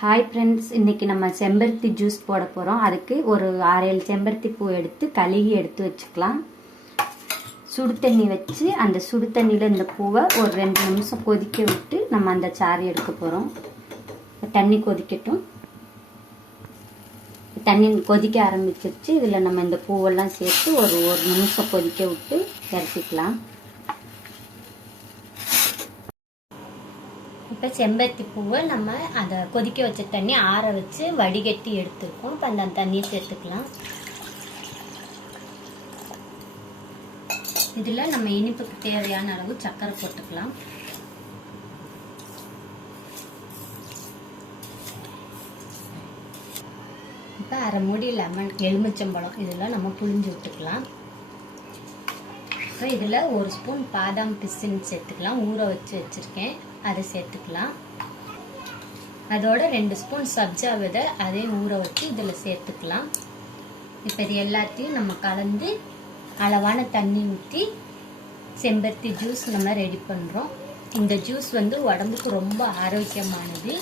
Hi friends, இன்றைக்கி நம்ம செம்பருத்தி ஜூஸ் போட போகிறோம். அதுக்கு ஒரு 6-7 செம்பருத்தி பூ எடுத்து கழுகி எடுத்து வச்சுக்கலாம். சுடு தண்ணி வச்சு அந்த சுடு தண்ணியில் இந்த பூவை ஒரு 2 நிமிஷம் கொதிக்க விட்டு நம்ம அந்த சாறு எடுக்க போகிறோம். தண்ணி கொதிக்கட்டும். தண்ணி கொதிக்க ஆரம்பிச்சிருச்சு. இதில் நம்ம இந்த பூவெல்லாம் சேர்த்து ஒரு நிமிஷம் கொதிக்க விட்டு இறக்கிக்கலாம். இப்போ செம்பருத்தி பூவை நம்ம அதை கொதிக்க வச்ச தண்ணி ஆற வச்சு வடிகட்டி எடுத்துருக்கோம். இப்போ அந்த தண்ணியை சேர்த்துக்கலாம். இதில் நம்ம இனிப்புக்கு தேவையான அளவு சர்க்கரை போட்டுக்கலாம். இப்போ அரை மூடி எலுமிச்சம்பழம் இதில் நம்ம புழிஞ்சு விட்டுக்கலாம். இப்போ இதில் 1 ஸ்பூன் பாதாம் பிசின் சேர்த்துக்கலாம். ஊற வச்சு வச்சுருக்கேன், அதை சேர்த்துக்கலாம். அதோட 2 ஸ்பூன் சப்ஜா விதை அதையும் ஊற வச்சு இதில் சேர்த்துக்கலாம். இப்போ இது எல்லாத்தையும் நம்ம கலந்து அளவான தண்ணி ஊற்றி செம்பருத்தி ஜூஸ் நம்ம ரெடி பண்ணுறோம். இந்த ஜூஸ் உடம்புக்கு ரொம்ப ஆரோக்கியமானது,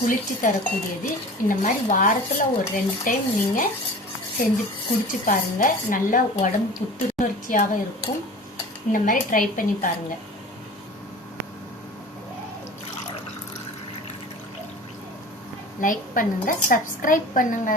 குளிர்ச்சி தரக்கூடியது. இந்த மாதிரி வாரத்தில் ஒரு 2 டைம் நீங்கள் செஞ்சு குடிச்சு பாருங்கள். நல்லா உடம்பு புத்துணர்ச்சியாக இருக்கும். இந்த மாதிரி ட்ரை பண்ணி பாருங்கள். லைக் பண்ணுங்க, சப்ஸ்கிரைப் பண்ணுங்க.